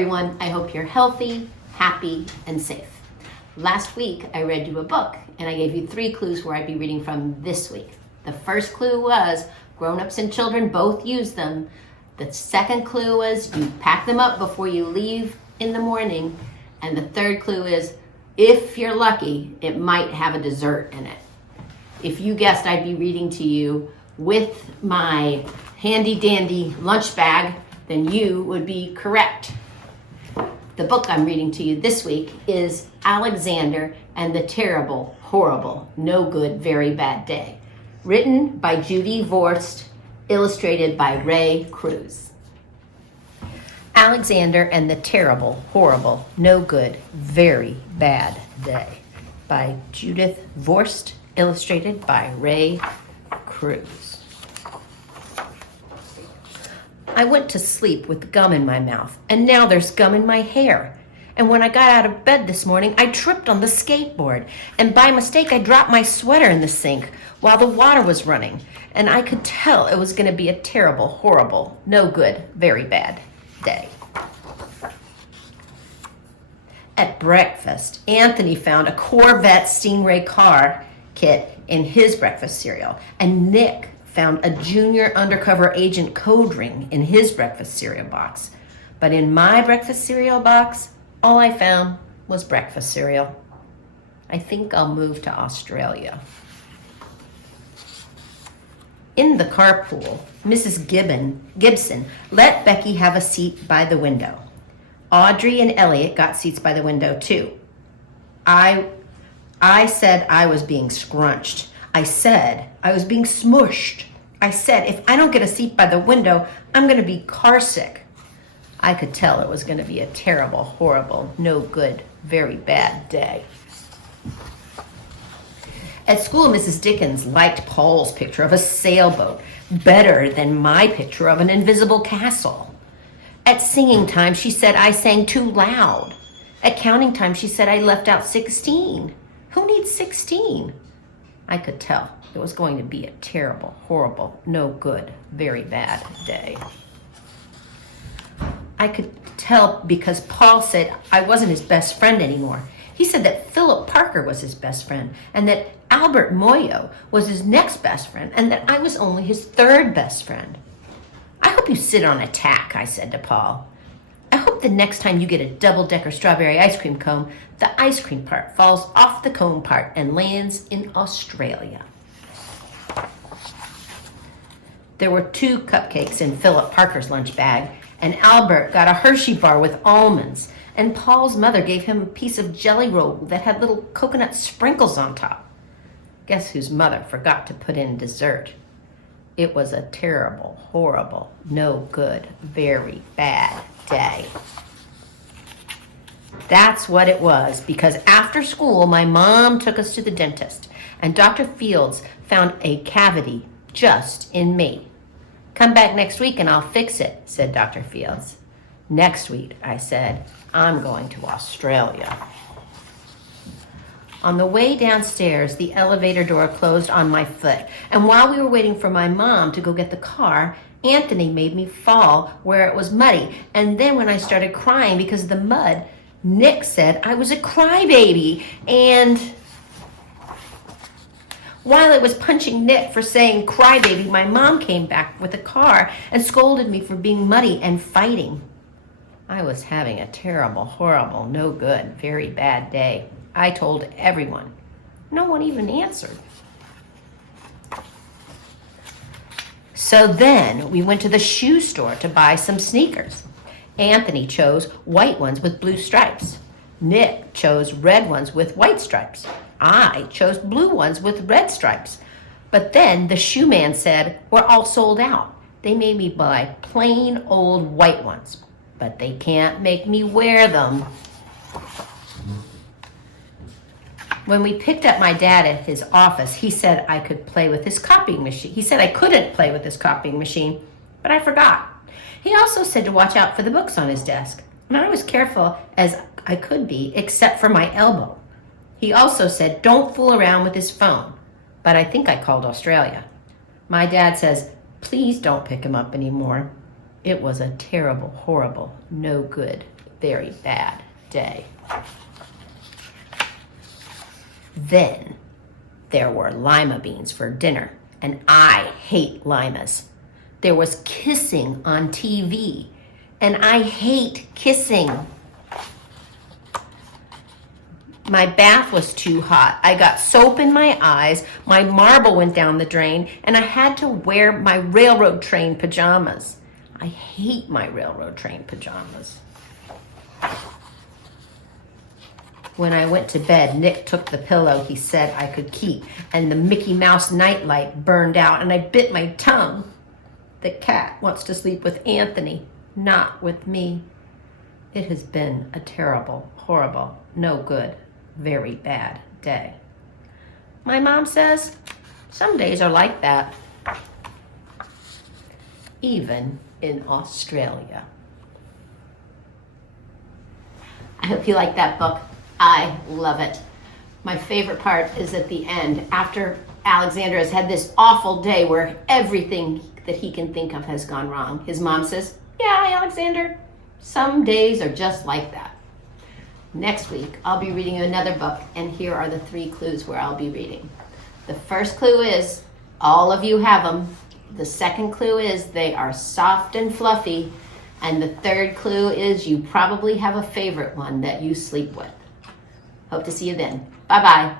everyone. I hope you're healthy, happy, and safe. Last week, I read you a book, and I gave you 3 clues where I'd be reading from this week. The first clue was grown-ups and children both use them. The second clue was you pack them up before you leave in the morning. And the third clue is, if you're lucky, it might have a dessert in it. If you guessed I'd be reading to you with my handy-dandy lunch bag, then you would be correct. The book I'm reading to you this week is Alexander and the Terrible, Horrible, No Good, Very Bad Day, written by Judy Vorst, illustrated by Ray Cruz. Alexander and the Terrible, Horrible, No Good, Very Bad Day by Judith Vorst, illustrated by Ray Cruz. I went to sleep with gum in my mouth, and now there's gum in my hair. And when I got out of bed this morning, I tripped on the skateboard, and by mistake I dropped my sweater in the sink while the water was running, and I could tell it was going to be a terrible, horrible, no good, very bad day. At breakfast, Anthony found a Corvette Stingray car kit in his breakfast cereal, and Nick found a junior undercover agent code ring in his breakfast cereal box. But in my breakfast cereal box, all I found was breakfast cereal. I think I'll move to Australia. In the carpool, Mrs. Gibson let Becky have a seat by the window. Audrey and Elliot got seats by the window too. I said I was being scrunched. I said I was being smushed. I said, if I don't get a seat by the window, I'm going to be car sick. I could tell it was going to be a terrible, horrible, no good, very bad day. At school, Mrs. Dickens liked Paul's picture of a sailboat better than my picture of an invisible castle. At singing time, she said I sang too loud. At counting time, she said I left out 16. Who needs 16? I could tell it was going to be a terrible, horrible, no good, very bad day. I could tell because Paul said I wasn't his best friend anymore. He said that Philip Parker was his best friend, and that Albert Moyo was his next best friend, and that I was only his 3rd best friend. I hope you sit on a tack, I said to Paul. I hope the next time you get a double-decker strawberry ice cream cone, the ice cream part falls off the cone part and lands in Australia. There were 2 cupcakes in Philip Parker's lunch bag, and Albert got a Hershey bar with almonds, and Paul's mother gave him a piece of jelly roll that had little coconut sprinkles on top. Guess whose mother forgot to put in dessert? It was a terrible, horrible, no good, very bad day. That's what it was, because after school, my mom took us to the dentist, and Dr. Fields found a cavity just in me. Come back next week and I'll fix it, said Dr. Fields. Next week, I said, I'm going to Australia. On the way downstairs, the elevator door closed on my foot, and while we were waiting for my mom to go get the car, Anthony made me fall where it was muddy, and then when I started crying because of the mud, Nick said I was a crybaby, and while I was punching Nick for saying crybaby, my mom came back with a car and scolded me for being muddy and fighting. I was having a terrible, horrible, no good, very bad day. I told everyone. No one even answered. So then we went to the shoe store to buy some sneakers. Anthony chose white ones with blue stripes. Nick chose red ones with white stripes. I chose blue ones with red stripes. But then the shoe man said, we're all sold out. They made me buy plain old white ones, but they can't make me wear them. When we picked up my dad at his office, he said I could play with his copying machine. He said I couldn't play with his copying machine, but I forgot. He also said to watch out for the books on his desk, and I was careful as I could be, except for my elbow. He also said don't fool around with his phone, but I think I called Australia. My dad says, please don't pick him up anymore. It was a terrible, horrible, no good, very bad day. Then there were lima beans for dinner, and I hate limas. There was kissing on TV, and I hate kissing. My bath was too hot. I got soap in my eyes, my marble went down the drain, and I had to wear my railroad train pajamas. I hate my railroad train pajamas. When I went to bed, Nick took the pillow he said I could keep, and the Mickey Mouse nightlight burned out, and I bit my tongue. The cat wants to sleep with Anthony, not with me. It has been a terrible, horrible, no good, very bad day. My mom says some days are like that, even in Australia. I hope you like that book. I love it. My favorite part is at the end, after Alexander has had this awful day where everything that he can think of has gone wrong. His mom says, "Yeah, Alexander, some days are just like that." Next week, I'll be reading another book, and here are the 3 clues where I'll be reading. The first clue is, all of you have them. The second clue is, they are soft and fluffy. And the third clue is, you probably have a favorite one that you sleep with. Hope to see you then. Bye-bye.